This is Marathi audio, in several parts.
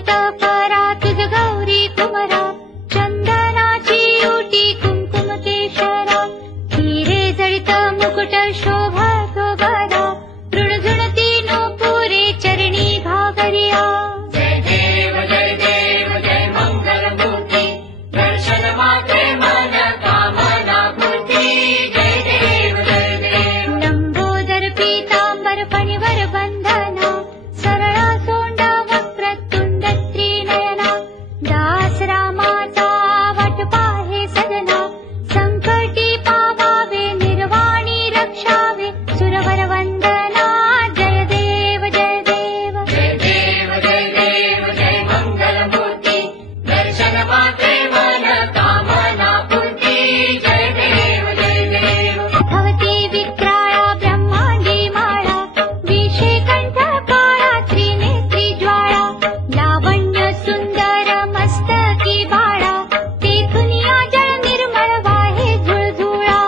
रचित परा तुझ गौरी कुमरा चंदनाची ओटी कुंकुम केशरा हिरे जडित मुकुट शोभतो बरा तृणझुणती नूपुरे चरणी घागरिया जय देव जय मंगल मूर्ती दर्शन मात्रे मन कामना पूर्ती जय देव लंबोदर पीतांबर फणिवर बंधना सरळा सोंड वक्रतुंड त्रिनयना दास रामाचा वाट पाहे सदना संकटी पावावे निर्वाणी रक्षावे सुरवर वंदना जय देव जय मंगल मूर्ती दर्शन मात्रे मन कामना पूर्ती जय देव भवती विक्राळा ब्रह्मांडी माळा विषे कंठ काळा त्रिनेत्री ज्वाळा लावण्य सुंदर मस्तकी बाळा तेथुनिया जळ निर्मळ वाहे झुळझुळा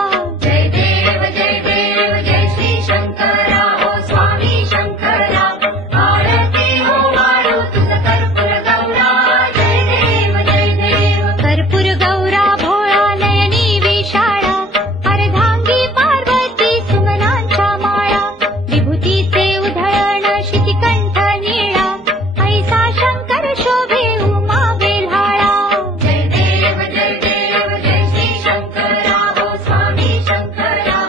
जय देव जय श्री शंकरा ओ स्वामी शंकरा आरती हो वाळू तुझ कर्पूर गौरा जय देव कर्पूर गौरा भोळा नयनी विशाळा अर्धांगी पार्वती सुमनांच्या माळा विभूतीचे उधळण शितिकंठ निळा ऐसा शंकर शोभे उमा बेल्हाळा जय देव जय श्री शंकरा ओ स्वामी शंकरा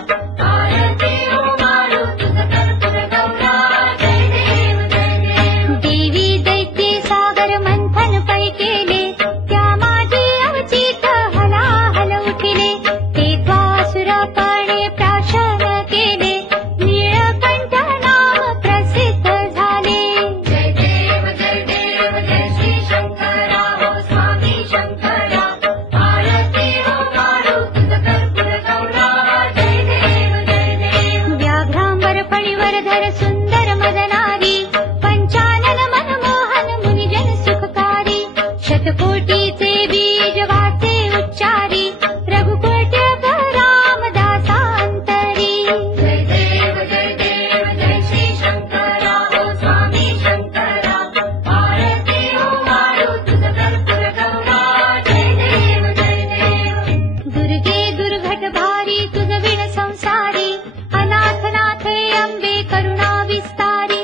आरती हो वाळू तुझ कर्पूर गौरा जय देव देवी दैत्ये सागर मंथन पै केले त्या माझी अवचित हलाहल उठिले ते त्वासुरपणे प्राशन केले नीळकंठ नाम प्रसिद्ध झाले जय देव जय श्री शंकरा ओ स्वामी शंकरा आरती हो वाळू तुझ कर्पूर गौरा जय देव व्याघ्रांबर फणीवर धर सुंदर मदनारी पंचानन मनमोहन मुनिजन सुखकारी शतकोटीचे बीज वाचे उच्चारी रघुकोट रामदासांतरी जय देव जय श्री शंकरा ओ स्वामी शंकरा आरती हो वाळू तुझ कर्पूर गौरा जय देव दुर्गे दुर्घट भारी तुझ विण संसारी अनाथ अंबे करुणा विस्तारी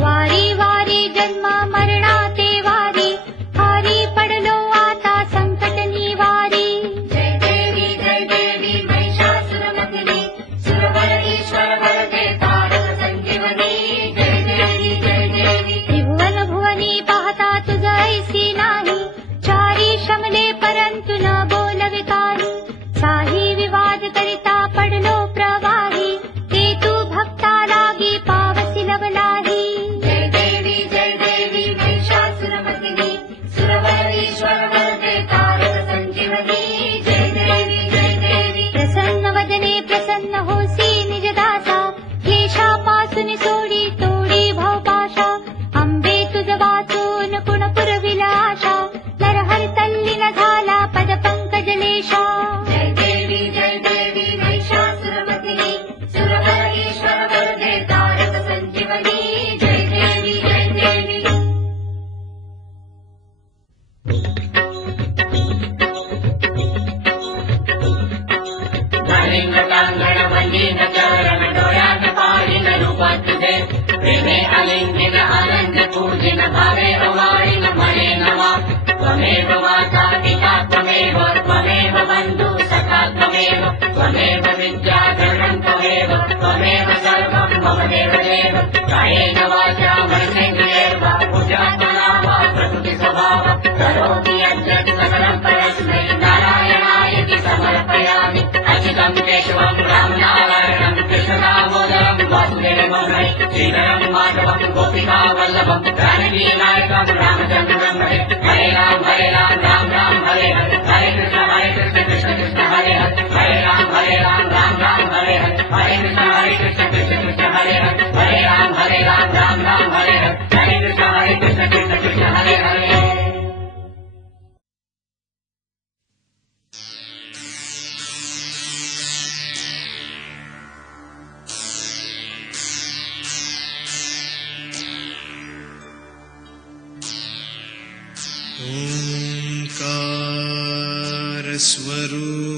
वारी वारी जन्म मरणाते वारी हारी पडलो आता संकट निवारी जय देवी महिषासुरमर्दिनी सुरवर ईश्वर वरदे तारक संजीवनी जय देवी त्रिभुवन भुवनी पाहता तुझ ऐसी नाही चारी शमले परंतु न बोलवे काही साही विवाद करिता पडलो प्रवाही ते तू भक्ता लागी पावसी लवलाही जय देवी महिषासुरमर्दिनी सुरवर ईश्वर वरदे तारक संजीवनी जय देवी प्रसन्न वदने प्रसन्न होसी निज दासा क्लेशापासून सोडी तोडी भवपाशा अंबे तुझ वाचून कुण पुरविला आशा नरहर तल्लीन झाला पद पंकजलेशा जय देवी महिषासुरमर्दिनी सुरवर ईश्वर वरदे तारक संजीवनी जय देवी लिंगटांगण वल्लीन चरण डोळ्यात पाहिन रूपात तुझे प्रेमे अलिंगिन आनंद पूजिन भावे वाळीन म्हणे नवा त्वमेव माता पिता त्वमेव त्वमेव बंधु सखा त्वमेव त्वमेव विद्याधरणं त्वमेव सर्वं मम देवदेव कायेन वाचा मनसेन्द्रियैर्वा बुद्ध्यात्मना वा प्रकृति स्वभाव करोमि यद्यत् सकलं परस्मै नारायणायति समर्पयामि अच्युतं केशवं रामनारायणं कृष्णदामोदरं वासुदेवं श्रीधरं माधवं गोपिकावल्लभं प्राणवीनायकं रामचन्द्रं हरे राम राम राम हरे हरे कृष्ण कृष्ण हरे हरे राम राम हरे हरे कृष्ण कृष्ण हरे हरे राम राम हरे हरे कृष्ण कृष्ण हरे हरे ओंकार स्वरूप